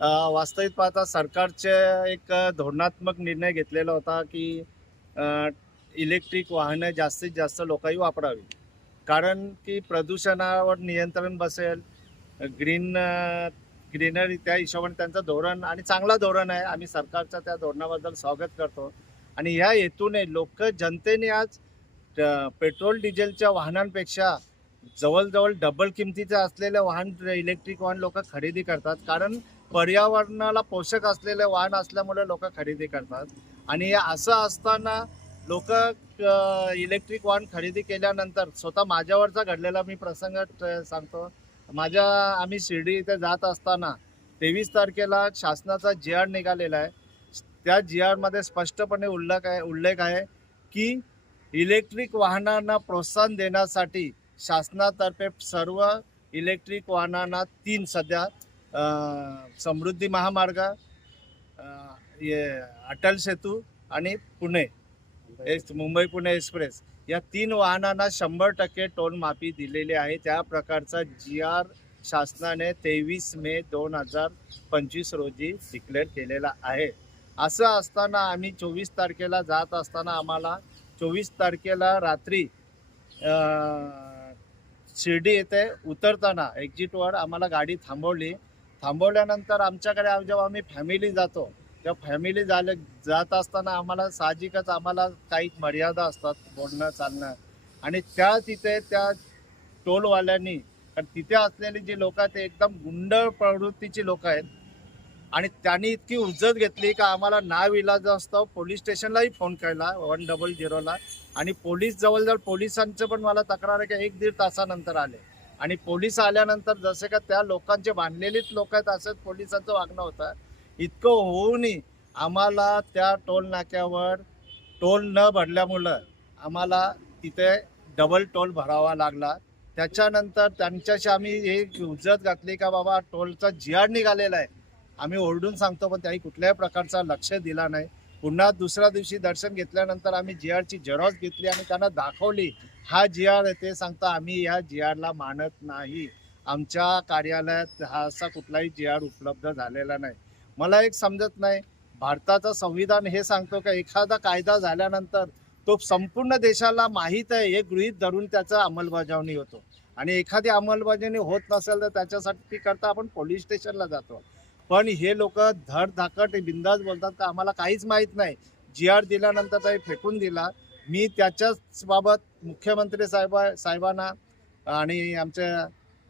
वास्तविक पाहता सरकारचे एक धोरणात्मक निर्णय घेतलेला होता की इलेक्ट्रिक वाहने जास्तीत जास्त लोकही वापरावी, कारण की प्रदूषणावर नियंत्रण बसेल. ग्रीनरी त्या हिशोबाने त्यांचं धोरण आणि चांगला धोरण आहे. आम्ही सरकारच्या त्या धोरणाबद्दल स्वागत करतो. आणि ह्या हेतूने जनतेने आज पेट्रोल डिझेलच्या वाहनांपेक्षा जवळजवळ डबल किमतीचे असलेले वाहन, इलेक्ट्रिक वाहन लोक खरेदी करतात, कारण पर्यावरणाला पोषक असलेले वाहन असल्यामुळे लोक खरेदी करतात. आणि असं असताना लोक इलेक्ट्रिक वाहन खरेदी केल्यानंतर, स्वतः माझ्यावरचा घडलेला मी प्रसंग सांगतो. आम्ही शिर्डी इथे जात असताना 23 तारखेला शासनाचा GR निघालेला आहे. त्या GR मध्ये स्पष्टपणे उल्लेख आहे की इलेक्ट्रिक वाहनांना प्रोत्साहन देण्यासाठी शासनातर्फे सर्व इलेक्ट्रिक वाहनांना 3 सध्या समृद्धी महामार्ग, अटल सेतू आणि मुंबई पुणे एक्सप्रेस या 3 वाहनांना 100% टोल माफी दिलेली आहे. त्या प्रकारचा GR शासनाने 23 मे 2025 रोजी डिक्लेअर केलेला आहे. असं असताना आम्ही 24 तारखेला जात असताना आम्हाला 24 तारखेला रात्री शिर्डी येथे उतरताना एक्झिटवर आम्हाला गाडी थांबवल्यानंतर आमच्याकडे जेव्हा आम्ही फॅमिली जातो, त्या फॅमिली जात असताना आम्हाला साहजिकच आम्हाला काही मर्यादा असतात बोलणं चालणं. आणि तिथे त्या टोलवाल्यांनी, कारण तिथे असलेली जी लोक आहेत ते एकदम गुंड प्रवृत्तीची लोक आहेत, आणि त्यांनी इतकी उज्जत घेतली का आम्हाला नाविलाज असतो पोलीस स्टेशनलाही फोन केला 100ला. आणि जवळजवळ पोलिसांचं पण मला तक्रार आहे की 1-1.5 तासानंतर आले. आणि पोलीस आल्यानंतर जसे का त्या लोकांचे बांधलेलीच लोक आहेत असंच पोलिसांचं वागणं होतं. इतकं होऊनही आम्हाला त्या टोल नाक्यावर टोल न भरल्यामुळं आम्हाला तिथे डबल टोल भरावा लागला. त्याच्यानंतर त्यांच्याशी आम्ही एक उज्जत घातली का बाबा टोलचा GR निघालेला आहे, आम्ही ओरडून सांगतो, पण त्याही कुठल्याही प्रकारचा लक्ष दिला नाही. पुन्हा दुसऱ्या दिवशी दर्शन घेतल्यानंतर आम्ही GRची झेरॉक्स घेतली आणि त्यांना दाखवली, हा GR आहे. ते सांगता आम्ही या GRला मानत नाही, आमच्या कार्यालयात हा असा कुठलाही GR उपलब्ध झालेला नाही. मला एक समजत नाही, भारताचं संविधान हे सांगतो का एखादा कायदा झाल्यानंतर तो संपूर्ण देशाला माहीत आहे हे गृहीत धरून त्याचा अंमलबजावणी होतो. आणि एखादी अंमलबजावणी होत नसेल तर त्याच्यासाठी करता आपण पोलीस स्टेशनला जातो. पण हे लोक धडधाकट बिंदास बोलतात का आम्हाला काहीच माहीत नाही, GR दिल्यानंतर काही फेकून दिला. मी त्याच्याच बाबत मुख्यमंत्री साहेबांना आणि आमचे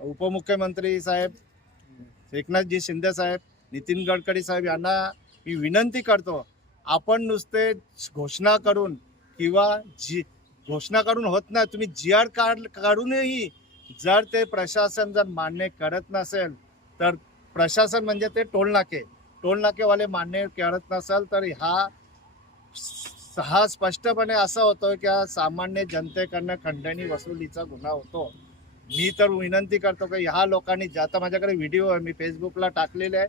उपमुख्यमंत्री साहेब एकनाथजी शिंदे साहेब, नितीन गडकरी साहेब यांना मी विनंती करतो, आपण नुसते घोषणा करून किंवा घोषणा करून होत नाही, तुम्ही GR काढूनही जर ते प्रशासन जर मान्य करत नसेल तर प्रशासन म्हणजे ते टोलनाकेवाले मान्य करत नसेल तर हा स्पष्टपणे असं होतं की सामान्य जनतेकडनं खंडणी वसुलीचा गुन्हा होतो. मी तर विनंती करतो की ह्या लोकांनी, आता माझ्याकडे व्हिडिओ आहे, मी फेसबुकला टाकलेले आहे,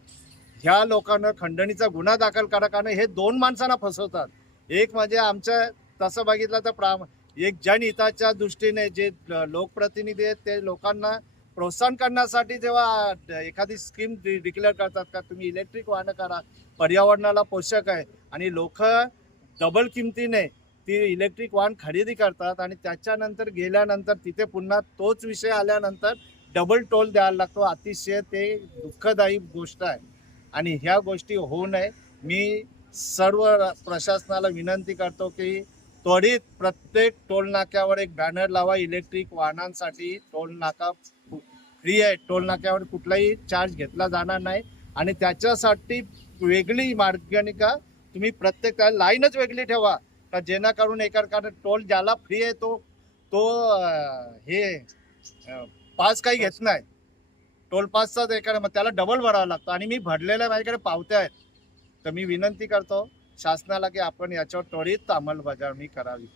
ह्या लोकांना खंडणीचा गुन्हा दाखल करा, कारण हे 2 माणसांना फसवतात. एक म्हणजे आमचं तसं बघितलं तर एक जनहिताच्या दृष्टीने जे लोकप्रतिनिधी आहेत ते लोकांना प्रोत्साहन करण्यासाठी जेव्हा एखादी स्कीम डिक्लेअर करतात का तुम्ही इलेक्ट्रिक वाहनं करा, पर्यावरणाला पोषक आहे, आणि लोक डबल किमतीने ती इलेक्ट्रिक वाहन खरेदी करतात, आणि त्याच्यानंतर गेल्यानंतर तिथे पुन्हा तोच विषय आल्यानंतर डबल टोल द्यायला लागतो. अतिशय ते दुःखदायी गोष्ट आहे आणि ह्या गोष्टी होऊ नये. मी सर्व प्रशासनाला विनंती करतो की त्वरित प्रत्येक टोल नाक्यावर एक बॅनर लावा, इलेक्ट्रिक वाहनांसाठी टोल नाका फ्री आहे, टोल नाक्यावर कुठलाही चार्ज घेतला जाणार नाही. आणि त्याच्यासाठी वेगळी मार्गणिका तुम्ही प्रत्येक लाईनच वेगळी ठेवा का जेणेकरून एकाकडे टोल ज्याला फ्री आहे तो हे पास काही घेत नाही, टोल पासचाच एखादा मग त्याला डबल भरावा लागतो. आणि मी भरलेल्या माझ्याकडे पावत्या आहेत. तर मी विनंती करतो शासनाला की आपण याच्यावर त्वरित अंमलबजावणी करावी.